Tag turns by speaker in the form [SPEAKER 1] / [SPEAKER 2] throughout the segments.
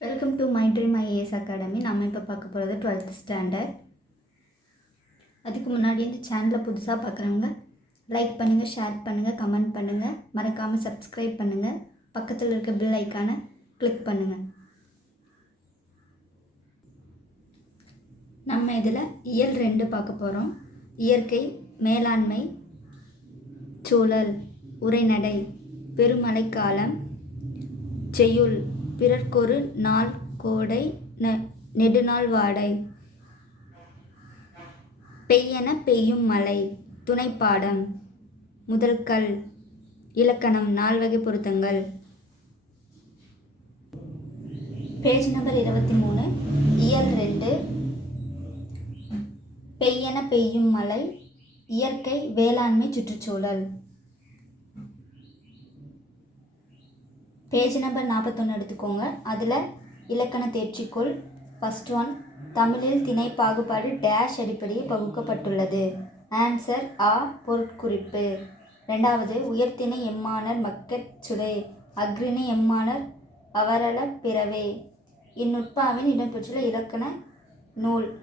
[SPEAKER 1] Welcome to my dream IAS academy நம்ம இப்போ பார்க்க போகிறது டுவெல்த் ஸ்டாண்டர்ட் அதுக்கு முன்னாடி இந்த சேனலை புதுசாக பார்க்குறவங்க லைக் பண்ணுங்கள் ஷேர் பண்ணுங்கள் கமெண்ட் பண்ணுங்கள் மறக்காமல் சப்ஸ்கிரைப் பண்ணுங்கள் பக்கத்தில் இருக்க பில் ஐக்கானை கிளிக் பண்ணுங்கள் நம்ம இதில் இயல் ரெண்டு பார்க்க போகிறோம் இயற்கை மேலாண்மை சூழல் உரைநடை பெருமழைக்காலம் செய்யுள் பிறர்க்கொரு நாள் கோடை நெ- நெடுநாள் வாடை. பெய்யென பெய்யும் மழை துணைப்பாடம். முதல் கல் இலக்கணம் நால்வகை பொருத்தங்கள். பேஜ் நம்பர் இருபத்தி மூணு இயல் ரெண்டு. பெய்யென பெய்யும் மழை இயற்கை வேளாண்மை சுற்றுச்சூழல். பேஜ் நம்பர் நாற்பத்தொன்று எடுத்துக்கோங்க. அதில் இலக்கண தேர்ச்சிக்குள் ஃபஸ்ட் ஒன் தமிழில் திணை பாகுபாடு டேஷ் அடிப்படையில் பகுக்கப்பட்டுள்ளது. ஆன்சர் ஆ பொருட்குறிப்பு. ரெண்டாவது உயர்த்திணை எம்மானர் மக்கட் சுடே. அக்ரிணை எம்மானர் அவரள பிறவே. இந்நுட்பாவின் இடம்பெற்றுள்ள இலக்கண நூல்.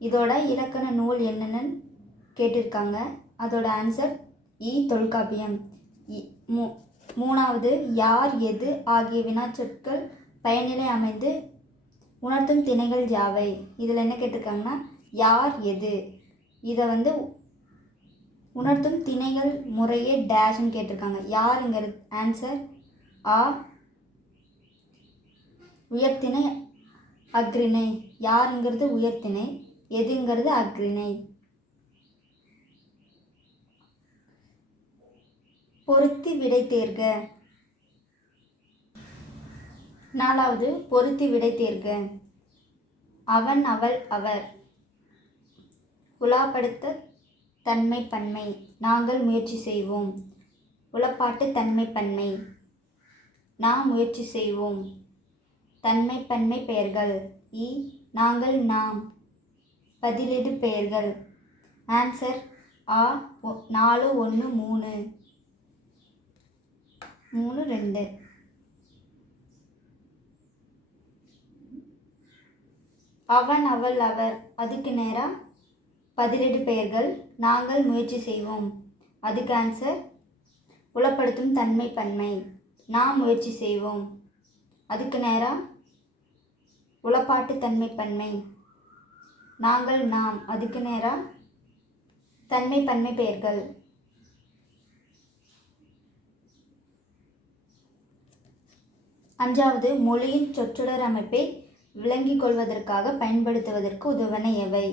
[SPEAKER 1] இதோட இலக்கண நூல் என்னென்னு கேட்டிருக்காங்க. அதோட ஆன்சர் இ e தொல்காப்பியம். இ- மு மூணாவது யார் எது ஆகிய வினாச்சொற்கள் பயனிலை அமைந்து உணர்த்தும் திணைகள் யாவை? இதில் என்ன கேட்டிருக்காங்கன்னா யார் எது? இதை வந்து உணர்த்தும் திணைகள் முறையே டேஷ்னு கேட்டிருக்காங்க. யாருங்கிறது ஆன்சர் ஆ உயர்த்திணை அக்ரிணை யாருங்கிறது உயர்த்திணை எதுங்கிறது அக்ரிணை பொருத்தி விடை தேர்க. நாலாவது பொருத்தி விடை தேர்க. அவன் அவள் அவர். உலாப்படுத்த தன்மை பன்மை. நாங்கள் முயற்சி செய்வோம். உளப்பாட்டு தன்மை பன்மை. நாம் முயற்சி செய்வோம். தன்மை பன்மை பெயர்கள். இ நாங்கள் நாம். பதிலீடு பெயர்கள். ஆன்சர் ஆ ஒ- நாலு ஒன்று மூணு. மூணு ரெண்டு. அவன் அவள் அவர். அதுக்கு நேராக பதிலீடு பெயர்கள் நாங்கள் முயற்சி செய்வோம். அதுக்கு ஆன்சர் புலப்படுத்தும் தன்மை பன்மை. நாம் முயற்சி செய்வோம். அதுக்கு நேராக உளப்பாட்டு தன்மை பன்மை. நாங்கள் நாம். அதுக்கு நேராக தன்மை பன்மை பெயர்கள். அஞ்சாவது மொழியின் சொற்றொடர் அமைப்பை விளங்கிக் கொள்வதற்காக பயன்படுத்துவதற்கு உதவன எவை?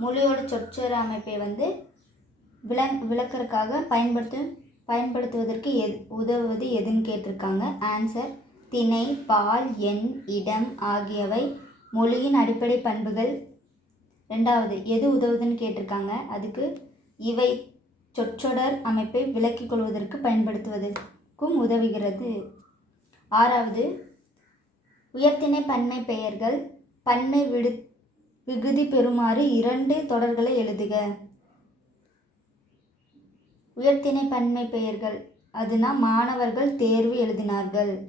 [SPEAKER 1] மொழியோட சொற்றொடர் அமைப்பை வந்து விளங் விளக்கறக்காக பயன்படுத்தும் பயன்படுத்துவதற்கு எது உதவுவது எதுன்னு கேட்டிருக்காங்க. ஆன்சர் திணை பால் எண் இடம் ஆகியவை மொழியின் அடிப்படை பண்புகள். ரெண்டாவது எது உதவுதுன்னு கேட்டிருக்காங்க. அதுக்கு இவை சொற்றொடர் அமைப்பை விளக்கிக் கொள்வதற்கு பயன்படுத்துவதற்கும் உதவுகிறது. ஆறாவது உயர்திணை பன்மை பெயர்கள் பன்மை விடு விகுதி பெறுமாறு இரண்டு தொடர்களை எழுதுக. உயர்திணை பன்மை பெயர்கள் அதுனா மாணவர்கள் தேர்வு எழுதினார்கள்.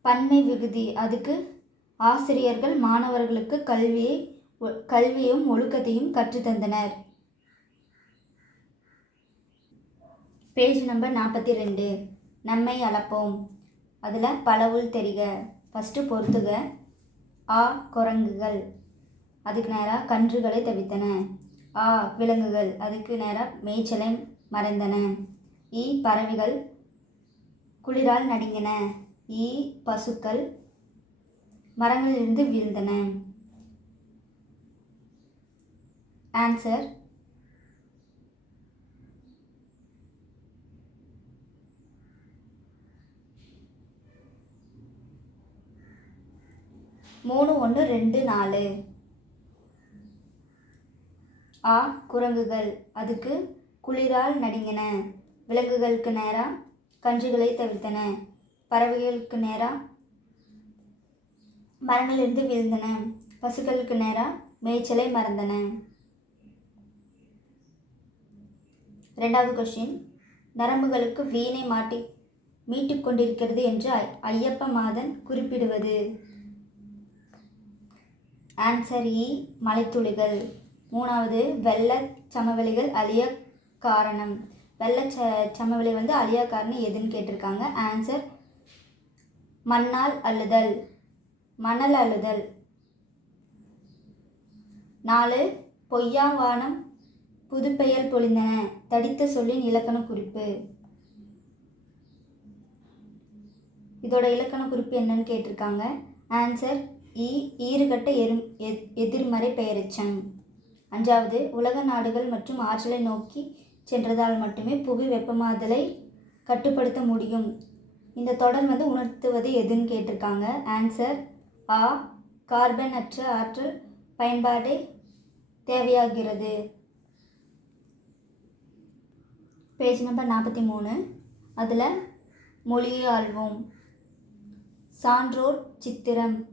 [SPEAKER 1] பன்மை விகுதி அதுக்கு ஆசிரியர்கள் மாணவர்களுக்கு கல்வியை ஒ- கல்வியும் ஒழுக்கத்தையும் கற்றுத்தந்தனர். பேஜ் நம்பர் நாற்பத்தி ரெண்டு. நம்மை அளப்போம். அதில் பலவுள் தெரிக. ஃபஸ்ட்டு பொறுத்துக. ஆ குரங்குகள். அதுக்கு நேராக கன்றுகளை தவித்தன. ஆ விலங்குகள். அதுக்கு நேராக மேய்ச்சலை மறைந்தன. ஈ பறவைகள் குளிரால் நடுங்கின. ஈ பசுக்கள் மரங்களிலிருந்து வீழ்ந்தன. ஆன்சர் மூணு ஒன்று ரெண்டு நாலு. ஆ குரங்குகள். அதுக்கு குளிரால் நடுங்கின. விலங்குகளுக்கு நேராக கன்றுகளை தவிர்த்தன. பறவைகளுக்கு நேராக மரங்களிலிருந்து வீழ்ந்தன. பசுக்களுக்கு நேராக மேய்ச்சலை மறந்தன. ரெண்டாவது கொஷின் நரம்புகளுக்கு வீணை மாட்டி மீட்டுக் கொண்டிருக்கிறது என்று ஐ- ஐயப்ப மாதன் குறிப்பிடுவது. ஆன்சர் இ மலைத்துளிகள். மூணாவது வெள்ள சமவெளிகள் அழிய காரணம். வெள்ள ச சமவெளி வந்து அழிய காரணம் எதுன்னு கேட்டிருக்காங்க. ஆன்சர் மண்ணால் அழுதல். மணல் அழுதல். நாலு பொய்யா வானம் புதுப்பெயல் பொழிந்தன. தடித்த சொல்லின் இலக்கண குறிப்பு. இதோட இலக்கண குறிப்பு என்னன்னு கேட்டிருக்காங்க. ஆன்சர் ஈ ஈறுகட்ட எரு எதிர்மறை பெயரெச்சம் அஞ்சாவது உலக நாடுகள் மற்றும் ஆற்றலை நோக்கி சென்றதால் மட்டுமே புவி வெப்பமாதலை கட்டுப்படுத்த முடியும். இந்த தொடர் வந்து உணர்த்துவது எதுன்னு கேட்டிருக்காங்க. ஆன்சர் ஆ கார்பன் அற்ற ஆற்றல் பயன்பாடு தேவையாகிறது. பேஜ் நம்பர் நாற்பத்தி மூணு. அதில் மொழியை ஆள்வோம். சான்றோர் சித்திரம்.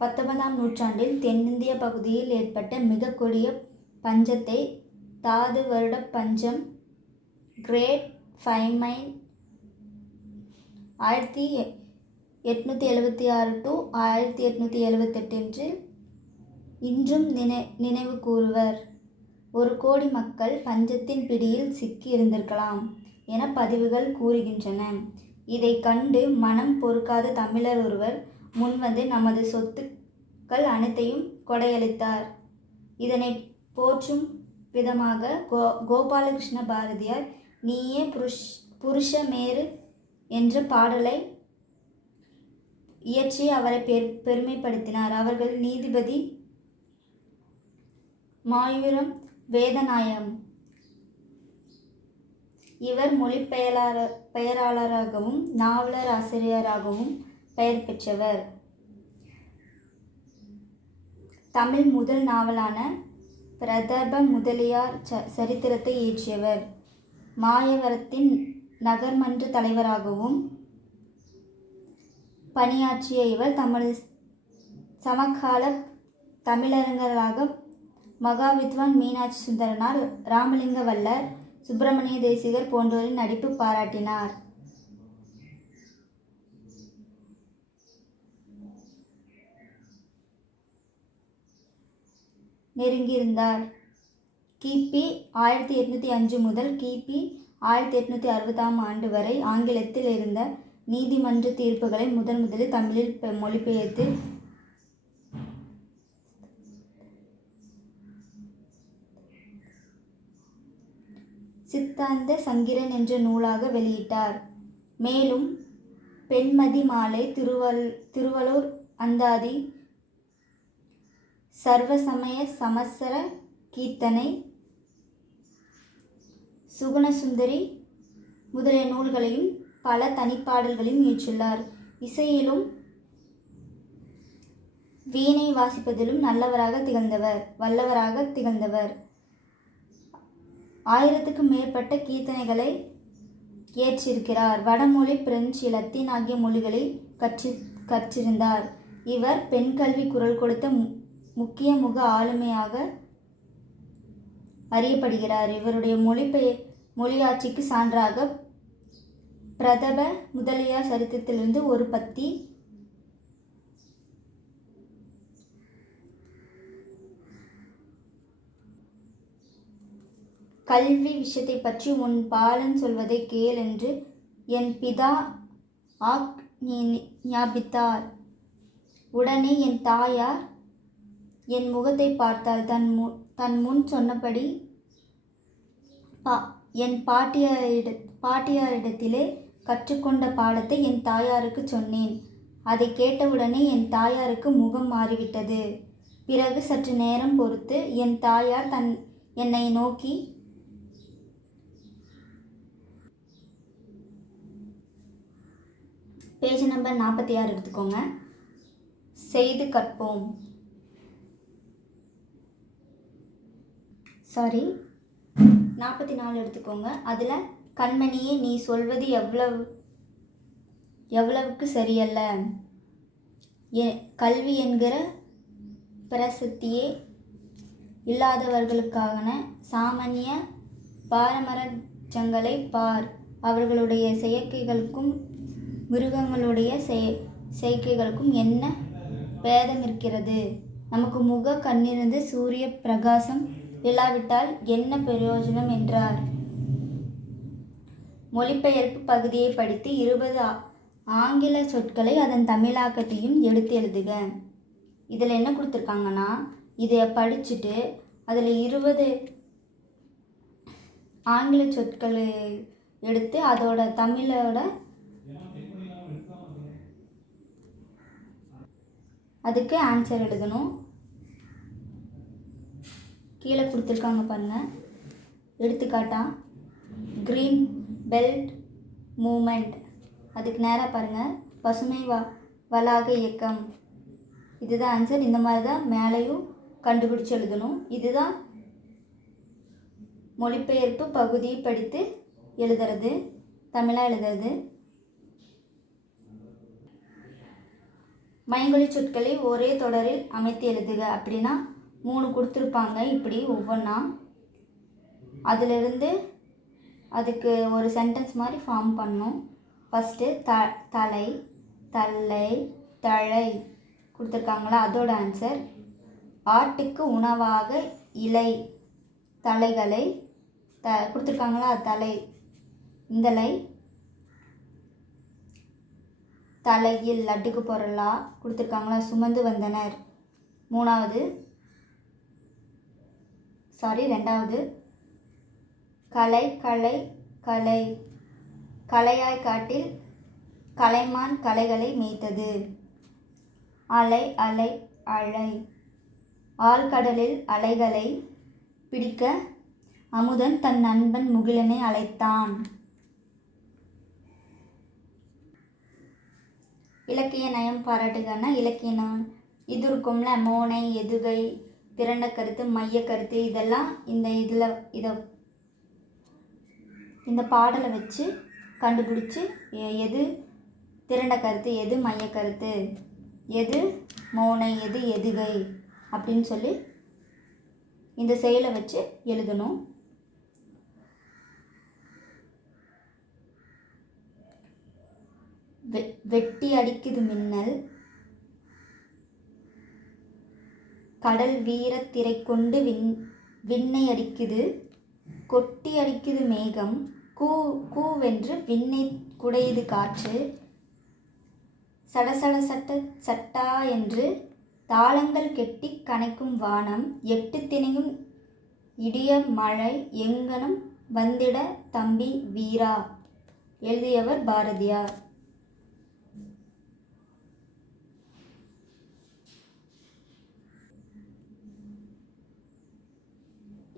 [SPEAKER 1] பத்தொன்பதாம் நூற்றாண்டில் தென்னிந்திய பகுதியில் ஏற்பட்ட மிக கொடிய பஞ்சத்தை தாது வருட பஞ்சம் கிரேட் ஃபைமைன் ஆயிரத்தி எட்நூற்றி எழுபத்தி ஆறு டு ஆயிரத்தி எட்நூற்றி எழுபத்தெட்டு இன்றும் நினை நினைவு கூறுவர். ஒரு கோடி மக்கள் பஞ்சத்தின் பிடியில் சிக்கி இருந்திருக்கலாம் என பதிவுகள் கூறுகின்றன. இதை கண்டு மனம் பொறுக்காத தமிழர் ஒருவர் முன்வந்து நமது சொத்துக்கள் அனைத்தையும் கொடையளித்தார். இதனை போற்றும் விதமாக கோ கோபாலகிருஷ்ண பாரதியார் நீயே புருஷ் புருஷமேரு என்ற பாடலை இயற்றி அவரை பெரு பெருமைப்படுத்தினார். அவர்கள் நீதிபதி மாயூரம் வேதநாயகம். இவர் மொழிபெயலாளர் பெயராளராகவும் நாவலர் ஆசிரியராகவும் பெயர் பெற்றவர். தமிழ் முதல் நாவலான பிரதப முதலியார் ச சரித்திரத்தை இயற்றியவர். மாயவரத்தின் நகர்மன்ற தலைவராகவும் பணியாற்றிய இவர் தமது சமகால தமிழறிஞர்களாக மகாவித்வான் மீனாட்சி சுந்தரனார் ராமலிங்க வல்லர் சுப்பிரமணிய தேசிகர் போன்றோரின் நடிப்பு பாராட்டினார். நெருங்கியிருந்தார். கிபி ஆயிரத்தி எட்நூற்றி அஞ்சு முதல் கிபி ஆயிரத்தி எட்நூற்றி அறுபதாம் ஆண்டு வரை ஆங்கிலத்தில் இருந்த நீதிமன்ற தீர்ப்புகளை முதன் முதலில் தமிழில் மொழிபெயர்த்து சித்தாந்த சங்கிரன் என்ற நூலாக வெளியிட்டார். மேலும் பெண்மதி மாலை திருவல் திருவள்ளூர் அந்தாதி சர்வசமய சமஸ்தர கீர்த்தனை. சுகுணசுந்தரி முதலிய நூல்களையும் பல தனிப்பாடல்களையும் இயற்றுள்ளார் இசையிலும் வீணை வாசிப்பதிலும் நல்லவராக திகழ்ந்தவர் வல்லவராக திகழ்ந்தவர். ஆயிரத்துக்கும் மேற்பட்ட கீர்த்தனைகளை இயற்றியிருக்கிறார். வடமொழி பிரெஞ்சு லத்தீன் ஆகிய மொழிகளை கற்று கற்றிருந்தார். இவர் பெண் கல்வி குரல் கொடுத்த மு- முக்கிய முக ஆளுமையாக அறியப்படுகிறார். இவருடைய மொழிபெய மொழியாட்சிக்கு சான்றாக பிரதப முதலியார் சரித்திரத்திலிருந்து ஒரு பத்தி கல்வி விஷயத்தை பற்றி உன் பாலன் சொல்வதை கேள் என்று என் பிதா ஆக் ஞாபித்தார். உடனே என் தாயார் என் முகத்தை பார்த்தாள் தன் மு தன் முன் சொன்னபடி பா என் பாட்டியாரிட பாட்டியாரிடத்திலே கற்றுக்கொண்ட பாடத்தை என் தாயாருக்கு சொன்னேன். அதை கேட்டவுடனே என் தாயாருக்கு முகம் மாறிவிட்டது. பிறகு சற்று நேரம் பொறுத்து என் தாயார் தன் என்னை நோக்கி பேஜ் நம்பர் நாற்பத்தி ஆறு எடுத்துக்கோங்க. செய்து கற்போம். சாரி நாற்பத்தி நாலு எடுத்துக்கோங்க. அதில் கண்மணியே நீ சொல்வது எவ்வளவு எவ்வளவுக்கு சரியல்ல? எ கல்வி என்கிற பிரசத்தியே இல்லாதவர்களுக்கான சாமானிய பாரமரஜங்களை பார். அவர்களுடைய செயற்கைகளுக்கும் மிருகங்களுடைய செய செயற்கைகளுக்கும் என்ன பேதம் இருக்கிறது நமக்கு முக கண்ணிருந்து சூரிய பிரகாசம் இல்லாவிட்டால் என்ன பிரயோஜனம் என்றார். மொழிபெயர்ப்பு பகுதியை படித்து இருபது ஆங்கில சொற்களை அதன் தமிழாக்கத்தையும் எடுத்து எழுதுக. இதில் என்ன கொடுத்துருக்காங்கன்னா இதை படிச்சுட்டு அதில் இருபது ஆங்கில சொற்கள் எடுத்து அதோட தமிழோட அதுக்கு ஆன்சர் எழுதணும். கீழே கொடுத்துருக்காங்க பாருங்கள் எடுத்துக்காட்டா க்ரீன் பெல்ட் மூமெண்ட் அதுக்கு நேராக பாருங்கள் பசுமை வ வளாக இயக்கம். இதுதான் ஆன்சர் இந்த மாதிரி தான் மேலேயும் கண்டுபிடிச்சு எழுதணும். இதுதான் மொழிபெயர்ப்பு பகுதியை படித்து எழுதுறது தமிழாக எழுதுறது. மைங்கொழி சொற்களை ஒரே தொடரில் அமைத்து எழுதுக அப்படின்னா மூணு கொடுத்துருப்பாங்க. இப்படி ஒவ்வொன்றா அதிலிருந்து அதுக்கு ஒரு சென்டென்ஸ் மாதிரி ஃபார்ம் பண்ணும். ஃபஸ்ட்டு த தலை தலை தழை கொடுத்துருக்காங்களா? அதோட ஆன்சர் ஆட்டுக்கு உணவாக இலை தலைகளை த கொடுத்துருக்காங்களா? தலை இந்தலை தலையில் லட்டுக்கு பொருளா கொடுத்துருக்காங்களா? சுமந்து வந்தனர். மூணாவது சாரி ரெண்டாவது. கலை கலை கலை. கலையாய் காட்டில் கலைமான் கலைகளை மேய்த்தது. அலை அலை அலை ஆழ்கடலில் அலைகளை பிடிக்க அமுதன் தன் நண்பன் முகிலனை அழைத்தான். இலக்கிய நயம் பாராட்டுகன்னா இலக்கிய நயம் இது இருக்கும்ல மோனை எதுகை திரண்ட கருத்து மைய கருத்து இதெல்லாம் இந்த இதில் இதை இந்த பாடலை வச்சு கண்டுபிடிச்சி எ- எது திரண்ட கருத்து எது மைய கருத்து எது மோனை எது எதுகை அப்படின்னு சொல்லி இந்த செயலை வச்சு எழுதணும். வெ வெட்டி அடிக்குது மின்னல். கடல் வீரத்திரை கொண்டு விண் விண்ணை அடிக்குது. கொட்டி அடிக்குது மேகம். கூ கூவென்று விண்ணை குடையுது காற்று. சடசட சட்ட சட்டா என்று தாளங்கள் கெட்டி கனைக்கும் வானம். எட்டு திணையும் இடிய மழை எங்கனும் வந்திட தம்பி வீரா. எழுதியவர் பாரதியார்.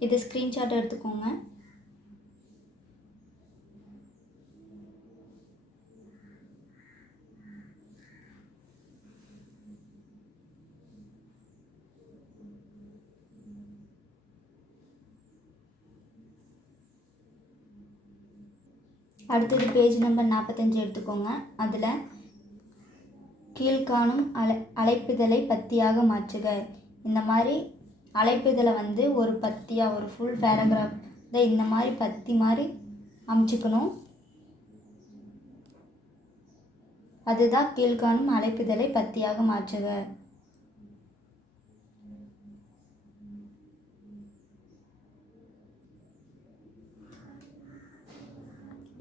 [SPEAKER 1] இது ஸ்க்ரீன்ஷாட் எடுத்துக்கோங்க. அடுத்தது பேஜ் நம்பர் நாற்பத்தஞ்சு எடுத்துக்கோங்க. அதில் கீழ்காணும் அலை அழைப்பிதழை பத்தியாக மாற்றுக. இந்த மாதிரி அழைப்பிதழை வந்து ஒரு பத்தியாக ஒரு ஃபுல் பேராகிராஃப் இதை இந்த மாதிரி பத்தி மாதிரி அமைச்சுக்கணும். அதுதான் கீழ்காணும் அழைப்பிதழை பத்தியாக மாற்றுக.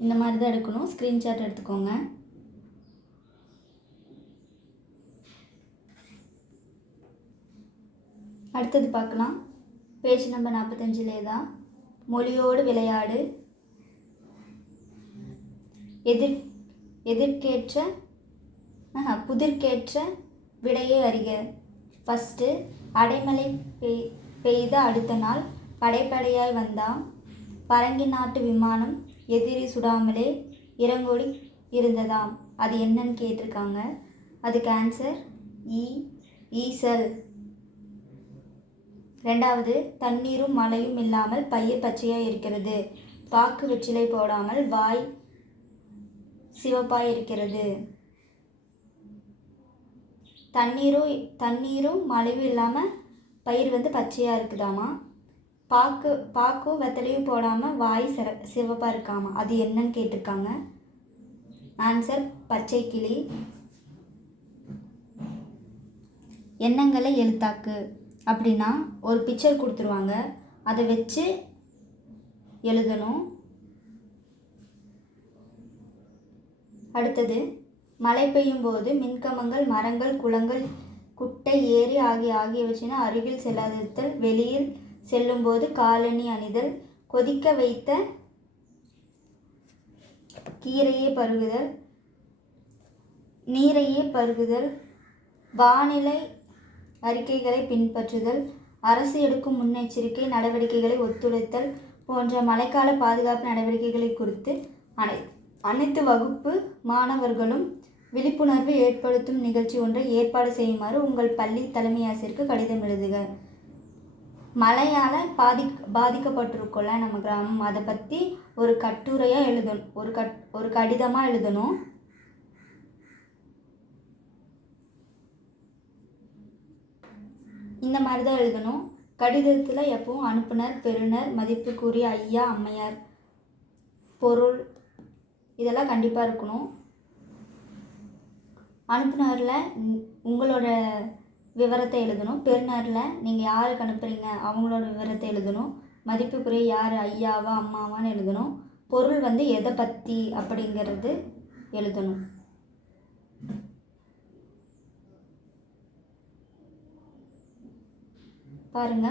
[SPEAKER 1] இந்த மாதிரி தான் எடுக்கணும். ஸ்க்ரீன்ஷாட் எடுத்துக்கோங்க. அடுத்தது பார்க்கலாம். பேஜ் நம்பர் நாற்பத்தஞ்சிலே தான். மொழியோடு விளையாடு. எதிர் எதிர்க்கேற்ற புதிர்கேற்ற புதிர்க்கேற்ற விடையை அறிக. ஃபஸ்ட்டு அடைமலை பெய் பெய்த அடுத்த நாள் படைப்படையாய் வந்தான். பரங்கி நாட்டு விமானம் எதிரி சுடாமலே இறங்கோடி இருந்ததாம். அது என்னன்னு கேட்டிருக்காங்க. அதுக்கு ஆன்சர் ஈ ஈசல் ரெண்டாவது தண்ணீரும் மழையும் இல்லாமல் பயிர் பச்சையாக இருக்கிறது. பாக்கு வெற்றிலை போடாமல் வாய் சிவப்பாக இருக்கிறது. தண்ணீரும் தண்ணீரும் மழையும் இல்லாமல் பயிர் வந்து பச்சையாக இருக்குதாமா? பாக்கு பாக்கும் வெத்தலையும் போடாமல் வாய் சிற சிவப்பாக இருக்காமா? அது என்னன்னு கேட்டிருக்காங்க. ஆன்சர் பச்சை கிளி. எண்ணங்களை எழுத்தாக்கு. அப்படின்னா ஒரு பிக்சர் கொடுத்துருவாங்க. அதை வச்சு எழுதணும். அடுத்தது மழை பெய்யும் போது மின்கம்பங்கள் மரங்கள் குளங்கள் குட்டை ஏரி ஆகிய ஆகியவற்றின அருகில் செல்லாதிருத்தல் வெளியில் செல்லும்போது காலணி அணிதல் கொதிக்க வைத்த கீரையே பருகுதல் நீரையே பருகுதல் வானிலை அறிக்கைகளை பின்பற்றுதல் அரசு எடுக்கும் முன்னெச்சரிக்கை நடவடிக்கைகளை ஒத்துழைத்தல் போன்ற மழைக்கால பாதுகாப்பு நடவடிக்கைகளை குறித்து அனை அனைத்து வகுப்பு மாணவர்களும் விழிப்புணர்வு ஏற்படுத்தும் நிகழ்ச்சி ஒன்றை ஏற்பாடு செய்யுமாறு உங்கள் பள்ளி தலைமை ஆசிரியருக்கு கடிதம் எழுதுக. மழையால் பாதி பாதிக்கப்பட்டிருக்கோம்ல நம்ம கிராமம். அதை பற்றி ஒரு கட்டுரையாக எழுதணும். ஒரு கட் ஒரு கடிதமாக எழுதணும். இந்த மாதிரி தான் எழுதணும். கடிதத்தில் எப்பவும் அனுப்புனர் பெறுநர் மதிப்புக்குரிய ஐயா அம்மையார். பொருள். இதெல்லாம் கண்டிப்பாக இருக்கணும். அனுப்புனரில் உங்களோட விவரத்தை எழுதணும். பெருநரில் நீங்கள் யாருக்கு அனுப்புகிறீங்க அவங்களோட விவரத்தை எழுதணும். மதிப்புக்குரிய யார்? ஐயாவா அம்மாவான்னு எழுதணும். பொருள் வந்து எதை பற்றி அப்படிங்கிறது எழுதணும். பாருங்க.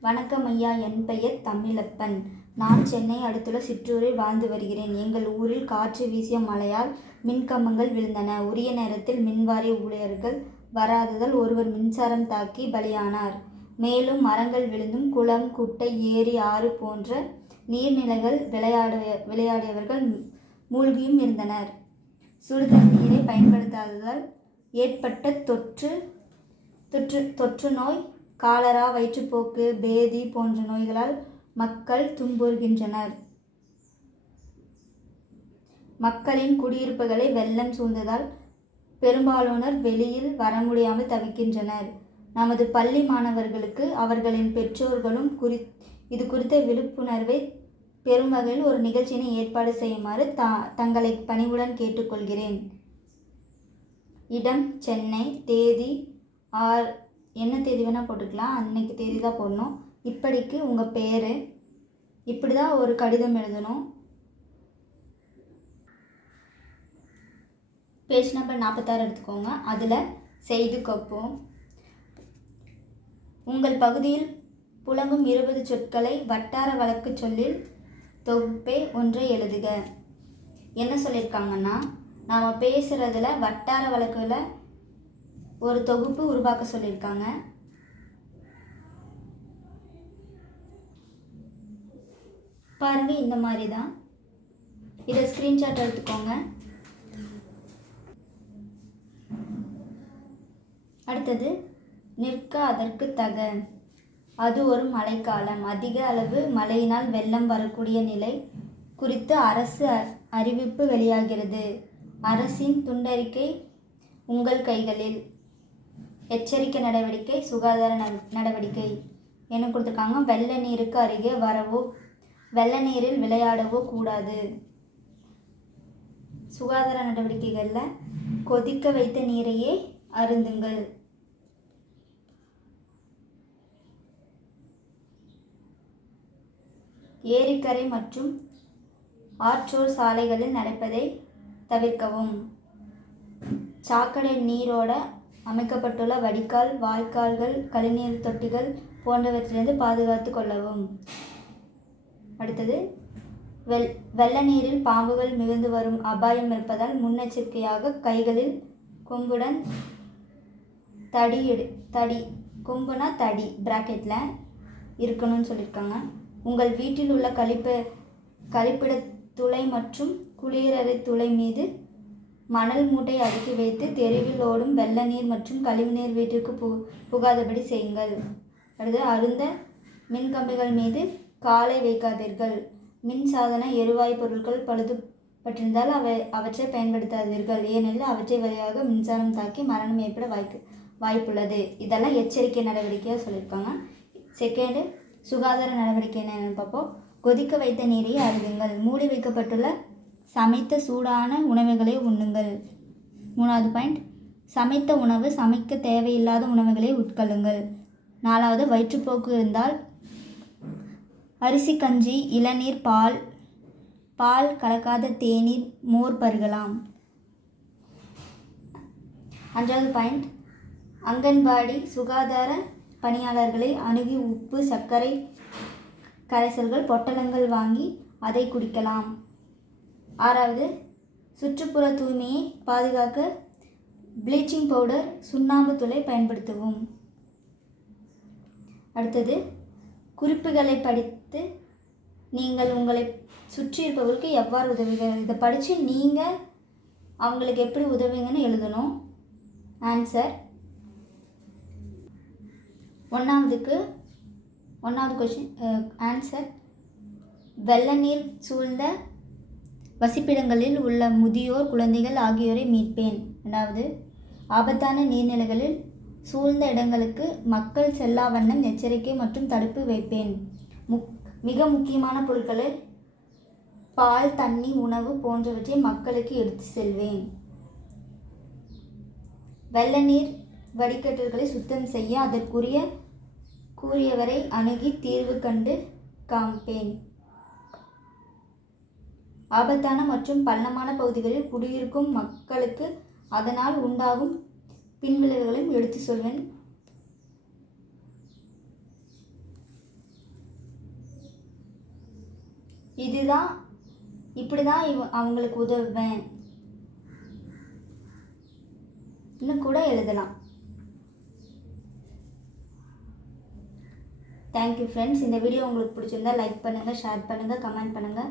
[SPEAKER 1] வணக்கம் ஐயா என் பெயர் தமிழப்பன். நான் சென்னை அடுத்துள்ள சிற்றூரில் வாழ்ந்து வருகிறேன். எங்கள் ஊரில் காற்று வீசிய மழையால் மின்கம்பங்கள் விழுந்தன. உரிய நேரத்தில் மின்வாரிய ஊழியர்கள் வராததால் ஒருவர் மின்சாரம் தாக்கி பலியானார். மேலும் மரங்கள் விழுந்தும் குளம் குட்டை ஏரி ஆறு போன்ற நீர்நிலைகள் விளையாட விளையாடியவர்கள் மூழ்கியும் இருந்தனர். சுடுதண்ணீரை பயன்படுத்தாததால் ஏற்பட்ட தொற்று தொற்று தொற்று நோய் காலரா வயிற்றுப்போக்கு பேதி போன்ற நோய்களால் மக்கள் துன்புறுகின்றனர். மக்களின் குடியிருப்புகளை வெள்ளம் சூழ்ந்ததால் பெரும்பாலானோர் வெளியில் வர முடியாமல் தவிக்கின்றனர். நமது பள்ளி மாணவர்களுக்கு அவர்களின் பெற்றோர்களும் குறி இது குறித்த விழிப்புணர்வை பெரும் வகையில் ஒரு நிகழ்ச்சியினை ஏற்பாடு செய்யுமாறு தா தங்களை பணிவுடன் கேட்டுக்கொள்கிறேன். இடம் சென்னை தேதி ஆர் என்ன தேதி வேணால் போட்டுக்கலாம். அன்னைக்கு தேதி தான் போடணும். இப்படிக்கு உங்கள் பேர். இப்படி தான் ஒரு கடிதம் எழுதணும். பேஜ் நம்பர் நாற்பத்தாறு எடுத்துக்கோங்க. அதில் செய்து கப்போம். உங்கள் பகுதியில் புழங்கும் இருபது சொற்களை வட்டார வழக்கு சொல்லில் தொகுப்பே ஒன்றை எழுதுக. என்ன சொல்லியிருக்காங்கன்னா நாம் பேசுகிறதுல வட்டார வழக்கில் ஒரு தொகுப்பு உருவாக்க சொல்லியிருக்காங்க. பாருங்க இந்த மாதிரி தான் இதை ஸ்க்ரீன்ஷாட் எடுத்துக்கோங்க. அடுத்தது நிற்க அதற்கு தக. அது ஒரு மழைக்காலம். அதிக அளவு மழையினால் வெள்ளம் வரக்கூடிய நிலை குறித்து அரசு அறிவிப்பு வெளியாகிறது. அரசின் துண்டறிக்கை உங்கள் கைகளில். எச்சரிக்கை நடவடிக்கை சுகாதார நடவடிக்கை என்ன கொடுத்துருக்காங்க. வெள்ள நீருக்கு அருகே வரவோ வெள்ள நீரில் விளையாடவோ கூடாது. சுகாதார நடவடிக்கைகளில் கொதிக்க வைத்த நீரையே அருந்துங்கள். ஏரிக்கரை மற்றும் ஆற்றோர் சாலைகளில் நடப்பதை தவிர்க்கவும். சாக்கடை நீரோட அமைக்கப்பட்டுள்ள வடிகால் வாய்க்கால்கள் கழிநீர் தொட்டிகள் போன்றவற்றிலிருந்து பாதுகாத்து கொள்ளவும். அடுத்தது வெள் வெள்ள நீரில் பாம்புகள் மிகுந்து வரும் அபாயம் இருப்பதால் முன்னெச்சரிக்கையாக கைகளில் கொம்புடன் தடி எடு தடி கொம்புனா தடி பிராக்கெட்டில் இருக்கணும்னு சொல்லியிருக்காங்க. உங்கள் வீட்டில் உள்ள கழிப்பு கழிப்பிட துளை மற்றும் குளியலறை துளை மீது மணல் மூட்டை அடுக்கி வைத்து தெருவில் ஓடும் வெள்ள நீர் மற்றும் கழிவுநீர் வீட்டிற்கு பு புகாதபடி செய்யுங்கள். அடுத்து அருந்த மின்கம்பிகள் மீது காலை வைக்காதீர்கள். மின் சாதன எரிவாயு பொருட்கள் பழுது பற்றிருந்தால் அவை அவற்றை பயன்படுத்தாதீர்கள். ஏனெனில் அவற்றை வழியாக மின்சாரம் தாக்கி மரணம் ஏற்பட வாய்ப்பு வாய்ப்புள்ளது. இதெல்லாம் எச்சரிக்கை நடவடிக்கையாக சொல்லியிருக்காங்க. செகண்டு சுகாதார நடவடிக்கை என்னென்னு பார்ப்போம். கொதிக்க வைத்த நீரை அருகுங்கள் மூடி வைக்கப்பட்டுள்ள சமைத்த சூடான உணவுகளை உண்ணுங்கள். மூணாவது பாயிண்ட் சமைத்த உணவு சமைக்க தேவையில்லாத உணவுகளை உட்கொள்ளுங்கள். நாலாவது வயிற்றுப்போக்கு இருந்தால் அரிசி கஞ்சி இளநீர் பால் பால் கலக்காத தேநீர் மோர் பருகலாம். அஞ்சாவது பாயிண்ட் அங்கன்வாடி சுகாதார பணியாளர்களை அணுகி உப்பு சர்க்கரை கரைசல்கள் பொட்டலங்கள் வாங்கி அதை குடிக்கலாம். ஆறாவது சுற்றுப்புற தூய்மையை பாதுகாக்க ப்ளீச்சிங் பவுடர் சுண்ணாம்பு துளை பயன்படுத்தவும். அடுத்தது குறிப்புகளை படித்து நீங்கள் உங்களை சுற்றி இருப்பவர்களுக்கு எவ்வாறு உதவுவீர்கள்? இதை படித்து நீங்கள் அவங்களுக்கு எப்படி உதவுங்கன்னு எழுதணும். ஆன்சர் ஒன்றாவதுக்கு ஒன்றாவது கொஷின் ஆன்சர் வெள்ள நீர் சூழ்ந்த வசிப்பிடங்களில் உள்ள முதியோர் குழந்தைகள் ஆகியோரை மீட்பேன். ரெண்டாவது ஆபத்தான நீர்நிலைகளில் சூழ்ந்த இடங்களுக்கு மக்கள் செல்லா வண்ணம் எச்சரிக்கை மற்றும் தடுப்பு வைப்பேன். முக் மிக முக்கியமான பொருட்களை பால் தண்ணி உணவு போன்றவற்றை மக்களுக்கு எடுத்து செல்வேன். வெள்ள நீர் வடிகட்டல்களை சுத்தம் செய்ய அதற்குரிய கூறியவரை அணுகி தீர்வு கண்டு காமிப்பேன் ஆபத்தான மற்றும் பள்ளமான பகுதிகளில் குடியிருக்கும் மக்களுக்கு அதனால் உண்டாகும் பின்விளைவுகளையும் எடுத்து சொல்வேன். இதுதான் இப்படி தான் இவ அவங்களுக்கு உதவுவேன். இன்னும் கூட எழுதலாம். தேங்க்யூ ஃப்ரெண்ட்ஸ் இந்த வீடியோ உங்களுக்கு பிடிச்சிருந்தா லைக் பண்ணுங்கள் ஷேர் பண்ணுங்கள் கமெண்ட் பண்ணுங்கள்